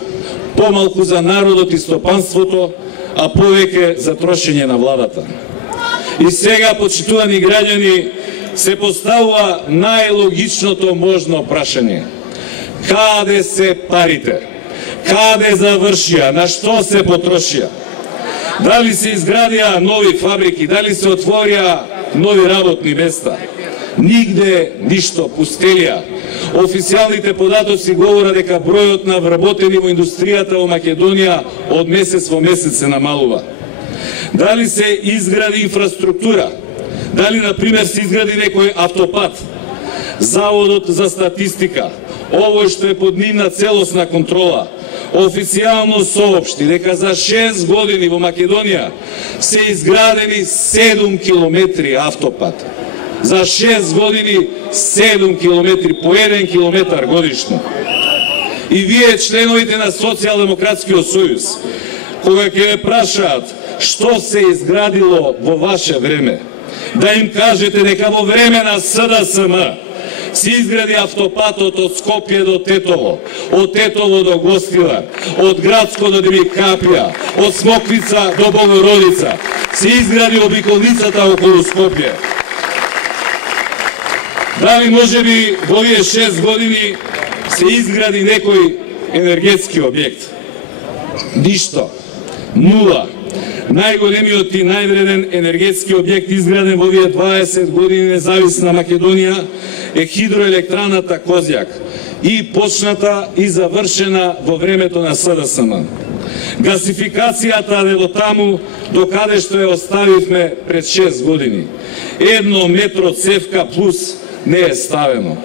помалку за народот и стопанството, а повеќе за трошење на владата. И сега, почитувани граѓани, се поставува најлогичното можно прашање. Каде се парите? Каде завршија? На што се потрошија? Дали се изградија нови фабрики? Дали се отворија нови работни места? Нигде ништо, пустелија. Официјалните податоци говорат дека бројот на вработени во индустријата во Македонија од месец во месец се намалува. Дали се изгради инфраструктура? Дали, например, се изгради некој автопат? Заводот за статистика, овој што е под нивна целосна контрола, официјално соопшти дека за 6 години во Македонија се изградени 7 километри автопат. За 6 години 7 километри, по 1 километар годишно. И вие, членовите на Социјалдемократскиот сојуз, кога ќе ме прашаат што се изградило во ваше време, да им кажете дека во време на СДСМ се изгради автопатот од Скопје до Тетово, од Тетово до Гостила, од Градско до Демикапија, од Смоквица до Богородица, се изгради обиколницата околу Скопје. Дали можеби во овие 6 години се изгради некој енергетски објект? Ништо. Нула. Најголемиот и највреден енергетски објект изграден во овие 20 години независна Македонија е хидроелектраната Козјак, и почната и завршена во времето на СДСМ. Гасификацијата е до таму до каде што ја оставивме пред 6 години. 1 метро цевка плюс не е ставено.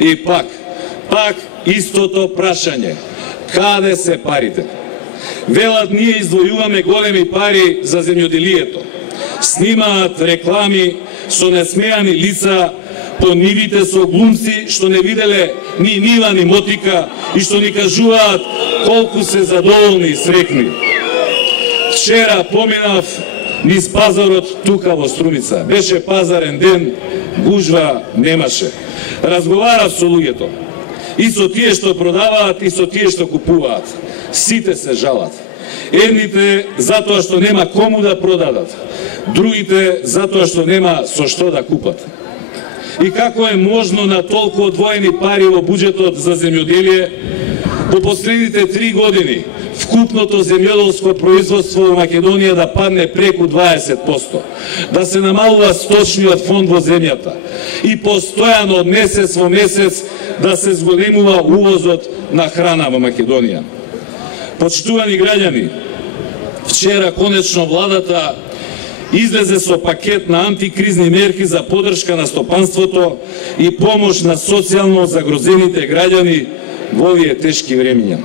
И пак истото прашање. Каде се парите? Велат, ние издвојуваме големи пари за земјоделието. Снимаат реклами со несмејани лица по нивите со глумци што не виделе ни нива ни мотика и што ни кажуваат колку се задоволни и срекни. Вчера поминав низ пазарот тука во Струмица. Беше пазарен ден, гужва немаше. Разговарав со луѓето. И со тие што продаваат, и со тие што купуваат. Сите се жалат. Едните затоа што нема кому да продадат, другите затоа што нема со што да купат. И како е можно на толку одвоени пари во буџетот за земјоделие, по последните 3 години вкупното земјоделско производство во Македонија да падне преку 20%, да се намалува сточниот фонд во земјата и постојано од месец во месец да се зголемува увозот на храна во Македонија. Почитувани граѓани, вчера конечно владата излезе со пакет на антикризни мерки за поддршка на стопанството и помош на социјално загрозените граѓани во овие тешки времиња.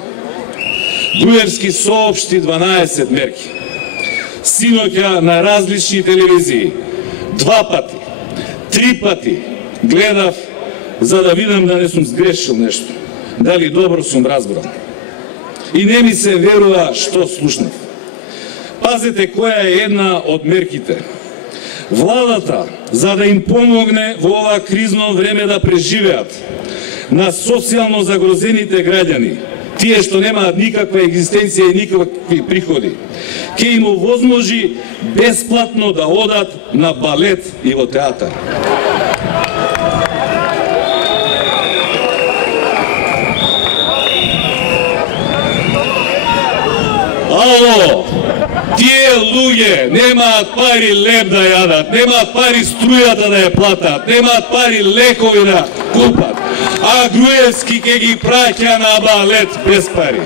Груевски соопшти 12 мерки. Синоќа на различни телевизии 2 пати, 3 пати гледав за да видам да не сум сгрешил нешто, дали добро сум разбрал. И не ми се верува што слушнав. Пазете која е една од мерките. Владата, за да им помогне во ова кризно време да преживеат, на социјално загрозените граѓани, тие што немаат никаква екзистенција и никакви приходи, ќе им овозможи бесплатно да одат на балет и во театар. Ало, тие луѓе немаат пари леб да јадат, немаат пари струјата да ја платат, немаат пари лекови да купат, а Груевски ќе ги праќа на балет без пари.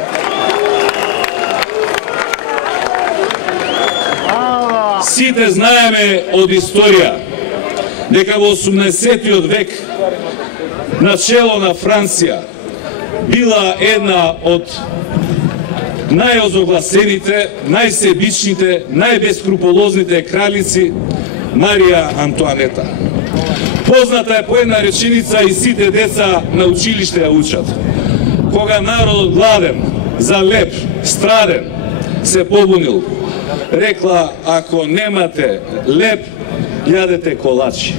Сите знаеме од историја дека во 18-тиот век начело на Франција била една од најозогласените, најсебичните, најбескрупулозните кралици Марија Антуанета. Позната е по една реченица и сите деца на училиште ја учат. Кога народот гладен, за леп, страден, се побунил, рекла, ако немате леп, јадете колачи.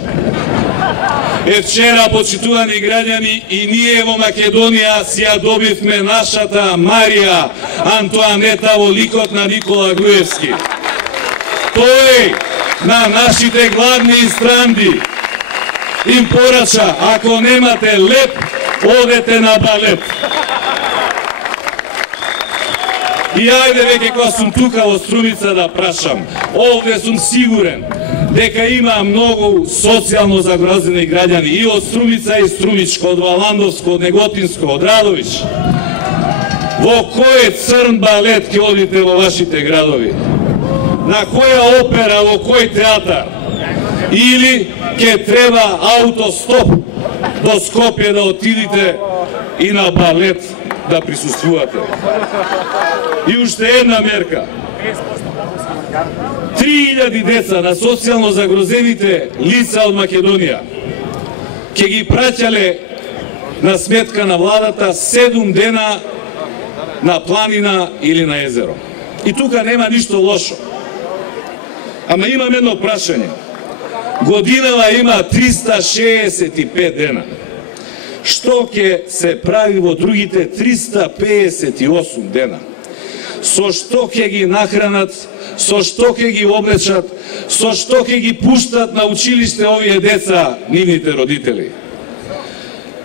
Вчера, почитувани граѓани, и ние во Македонија си ја добивме нашата Марија Антуанета во ликот на Никола Груевски. Тој на нашите гладни странди им порача, ако немате леп, одете на балет. И ајде веќе кога сум тука во Струмица да прашам, овде сум сигурен дека има многу социјално загрозени граѓани и од Струмица и Струмичко, од Валандовско, од Неготинско, од Радовиш. Во кој црн балет ќе одите во вашите градови? На која опера, во кој театар? Или ќе треба аутостоп до Скопје да отидите и на балет да присуствувате? И уште една мерка. 3000 деца на социјално загрозените лица од Македонија ќе ги праќале на сметка на владата 7 дена на планина или на езеро. И тука нема ништо лошо. Ама имам едно прашање. Годинава има 365 дена. Што ќе се прави во другите 358 дена? Со што ќе ги нахранат, со што ќе ги облечат, со што ќе ги пуштат на училиште овие деца, нивните родители?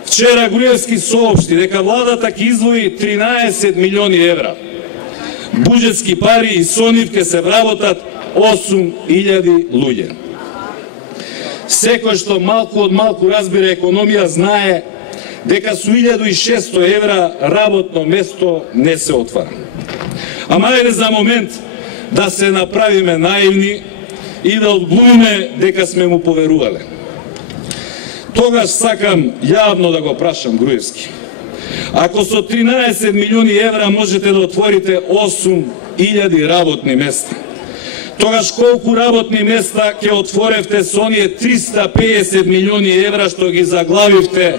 Вчера Груевски соопшти дека владата ќе издвои 13 милиони евра. Буџетски пари и со нив ќе се вработат 8000 луѓе. Секој што малку од малку разбира економија знае дека со 1600 евра работно место не се отвара. Ама ајде за момент да се направиме наивни и да одглумиме дека сме му поверувале. Тогаш сакам јавно да го прашам Груевски. Ако со 13 милиони евра можете да отворите 8000 работни места, тогаш колку работни места ќе отворевте со оние 350 милиони евра што ги заглавивте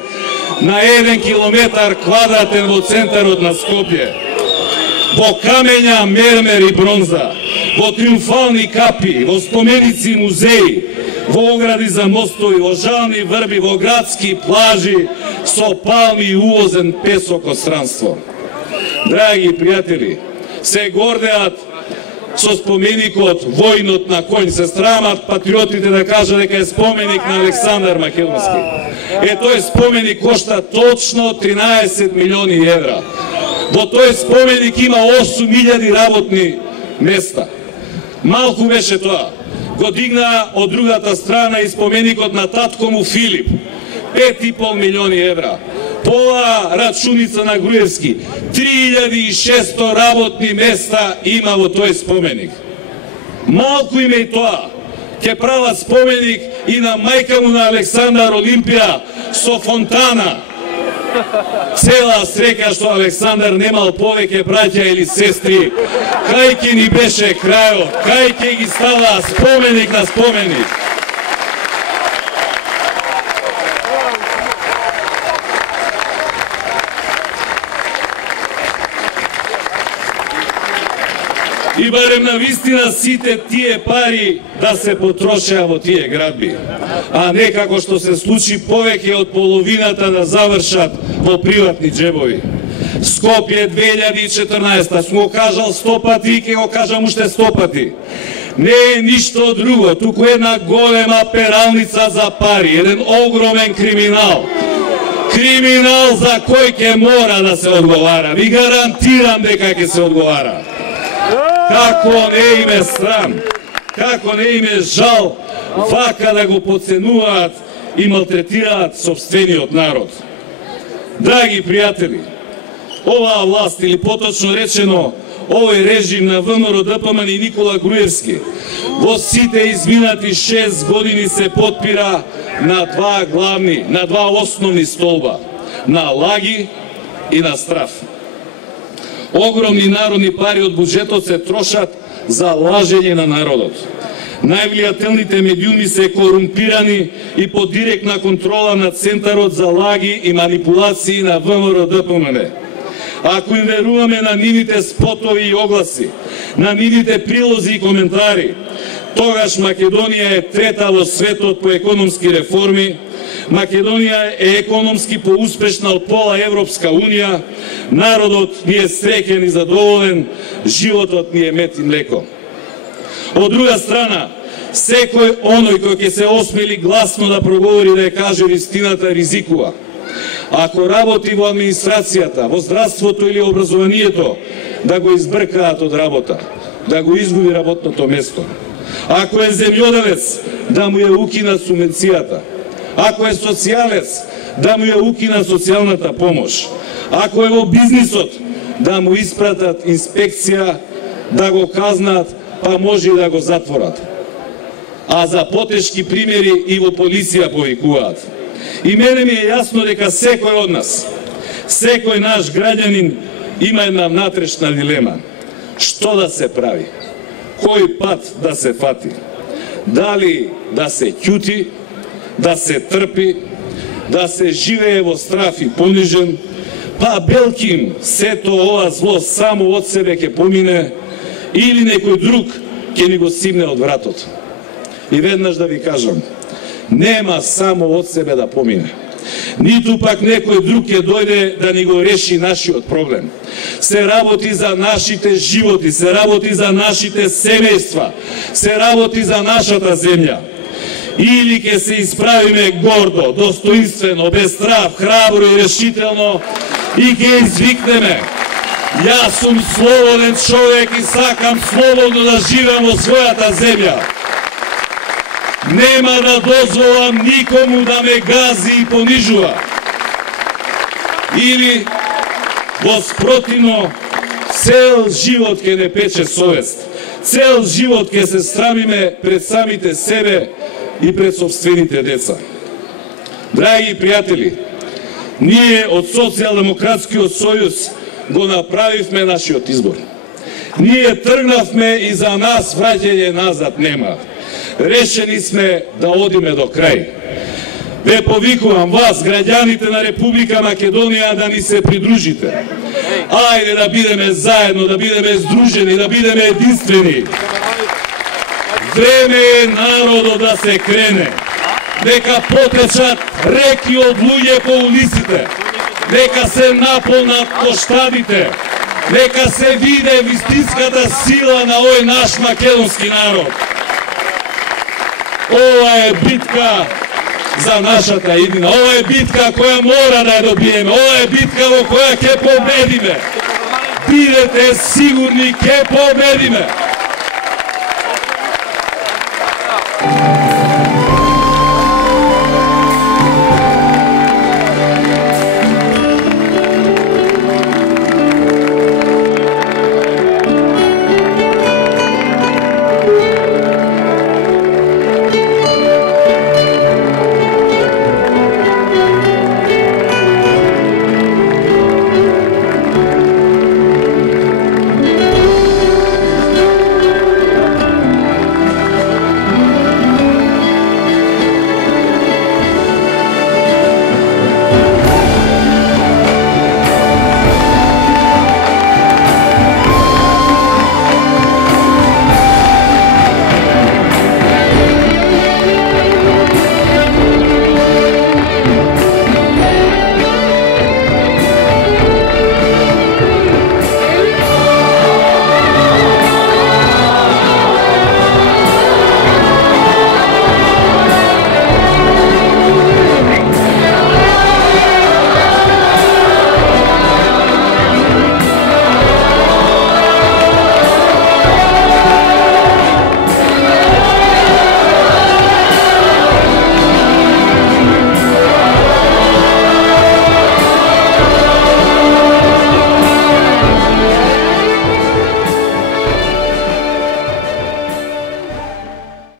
на 1 километар квадратен во центарот на Скопје? Во камења, мермер и бронза, во триумфални капи, во споменици и музеи, во огради за мостови, во жални врби, во градски плажи, со палми и увозен песок од странство. Драги пријатели, се гордеат со споменикот војнот на коњ, се срамат патриотите да кажа дека е споменик на Александар Македонски. Тој споменик кошта точно 13 милиони евра. Во тој споменик има 8.000 работни места. Малку беше тоа. Го дигна од другата страна и споменикот на татко му Филип. 5,5 милиони евра. Пола рачуница на Груевски. 3600 работни места има во тој споменик. Малку име и тоа. Ке прават споменик и на мајка му на Александар Олимпија со фонтана. Цела среќа што Александар немал повеќе браќа или сестри. Кај ќе ни беше крајот, кај ќе ги става споменик на споменик. И барем на вистина сите тие пари да се потрошеа во тие градби, а не како што се случи повеќе од половината да завршат во приватни джебови. Скопје 2014, сум го кажал 100 пати и ќе го кажам уште 100 пати. Не е ништо друго, туку една голема пералница за пари, еден огромен криминал. Криминал за кој ќе мора да се одговара. Ви гарантирам дека ќе се одговара. Како не им е срам, како не им е жал вака да го подценуваат и малтретираат собствениот народ. Драги пријатели, оваа власт, или поточно речено, овој режим на ВМРО ДПМН и Никола Груевски во сите изминати 6 години се потпира на два основни столба, на лаги и на страф. Огромни народни пари од буџетот се трошат за лажење на народот. Највлијателните медиуми се корумпирани и под директна контрола на Центарот за лаги и манипулации на ВМРО ДПМН. Ако им веруваме на нивните спотови и огласи, на нивните прилози и коментари, тогаш Македонија е трета во светот по економски реформи, Македонија е економски поуспешна од пола Европска Унија, народот ни е среќен и задоволен, животот ни е мед и млеко. Од друга страна, секој оној кој ќе се осмели гласно да проговори да ја каже вистината ризикува. Ако работи во администрацијата, во здравството или образованието, да го избркаат од работа, да го изгуби работното место. Ако е земјоделец, да му ја укина субвенцијата. Ако е социјалец, да му ја укина социјалната помош. Ако е во бизнисот, да му испратат инспекција, да го казнат, па може и да го затворат. А за потешки примери и во полиција повикуваат. И мене ми е јасно дека секој од нас, секој наш граѓанин има една внатрешна дилема. Што да се прави? Кој пат да се фати? Дали да се ќути, да се трпи, да се живее во страф и понижен, па белким сето ова зло само од себе ќе помине, или некој друг ќе ни го симне од вратот. И веднаш да ви кажам, нема само од себе да помине. Ниту пак некој друг ќе дојде да ни го реши нашиот проблем. Се работи за нашите животи, се работи за нашите семејства, се работи за нашата земја. Или ќе се исправиме гордо, достоинствено, без страв, храбро и решително и ќе извикнеме: јас сум слободен човек и сакам слободно да живеам во својата земја. Нема да дозволам никому да ме гази и понижува. Или, во спротивно, цел живот ќе не пече совест. Цел живот ќе се срамиме пред самите себе и пред собствените деца. Драги пријатели, ние од Социјалдемократскиот сојуз го направивме нашиот избор. Ние тргнавме и за нас враќање назад нема. Решени сме да одиме до крај. Ве повикувам вас, граѓаните на Република Македонија, да ни се придружите. Ајде да бидеме заедно, да бидеме здружени, да бидеме единствени. Време е народот да се крене. Дека потечат реки од луѓе по улиците. Дека се наполнат площадите. Дека се виде вистинската сила на овој наш македонски народ. Ова е битка за нашата иднина. Ова е битка која мора да ја добиеме. Ова е битка во која ќе победиме. Бидете сигурни, ќе победиме.